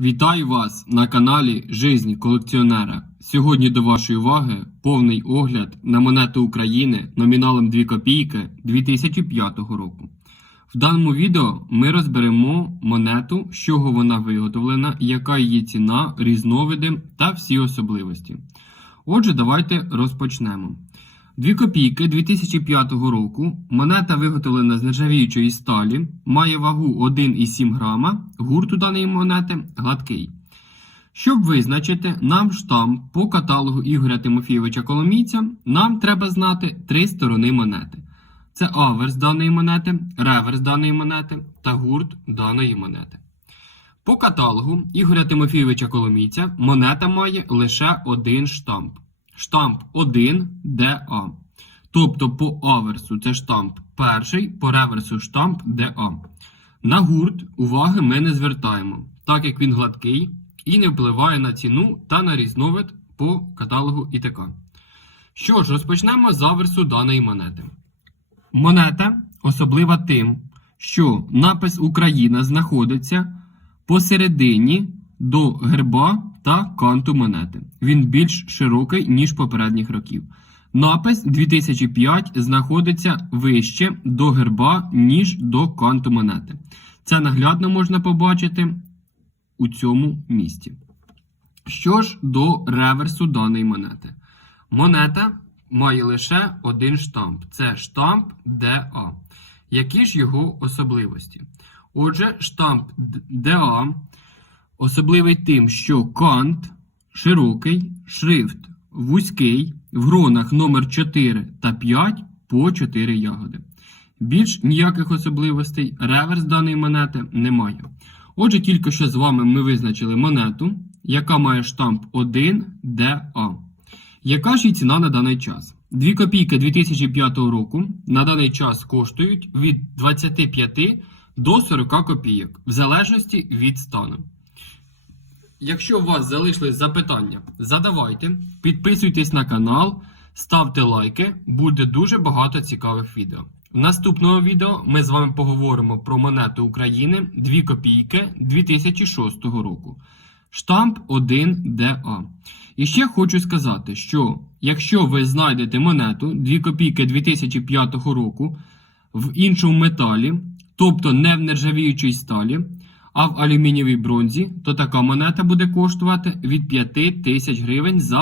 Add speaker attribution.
Speaker 1: Вітаю вас на каналі Жизнь колекціонера. Сьогодні до вашої уваги повний огляд на монету України номіналом 2 копійки 2005 року. В даному відео ми розберемо монету, з чого вона виготовлена, яка її ціна, різновиди та всі особливості. Отже, давайте розпочнемо. 2 копійки 2005 року. Монета виготовлена з нержавіючої сталі, має вагу 1,7 грама. Гурт у даної монети гладкий. Щоб визначити нам штамп по каталогу Ігоря Тимофійовича Коломійця, нам треба знати три сторони монети: це аверс даної монети, реверс даної монети та гурт даної монети. По каталогу Ігоря Тимофійовича Коломійця монета має лише один штамп. Штамп 1 ДА. Тобто по аверсу це штамп перший, по реверсу штамп ДА. На гурт уваги ми не звертаємо, так як він гладкий і не впливає на ціну та на різновид по каталогу ІТК. Що ж, розпочнемо з аверсу даної монети. Монета особлива тим, що напис Україна знаходиться посередині до герба та канту монети. Він більш широкий, ніж попередніх років. Напис 2005 знаходиться вище до герба, ніж до канту монети. Це наглядно можна побачити у цьому місці. Що ж до реверсу даної монети? Монета має лише один штамп. Це штамп DA. Які ж його особливості? Отже, штамп DA особливий тим, що кант широкий, шрифт вузький, в гронах номер 4 та 5 по 4 ягоди. Більш ніяких особливостей реверс даної монети немає. Отже, тільки що з вами ми визначили монету, яка має штамп 1 DA. Яка ж її ціна на даний час? 2 копійки 2005 року на даний час коштують від 25 до 40 копійок, в залежності від стану. Якщо у вас залишились запитання, задавайте, підписуйтесь на канал, ставте лайки, буде дуже багато цікавих відео. В наступному відео ми з вами поговоримо про монету України 2 копійки 2006 року. Штамп 1 ДА. І ще хочу сказати, що якщо ви знайдете монету 2 копійки 2005 року в іншому металі, тобто не в нержавіючій сталі, а в алюмінієвій бронзі, то така монета буде коштувати від 5 тисяч гривень за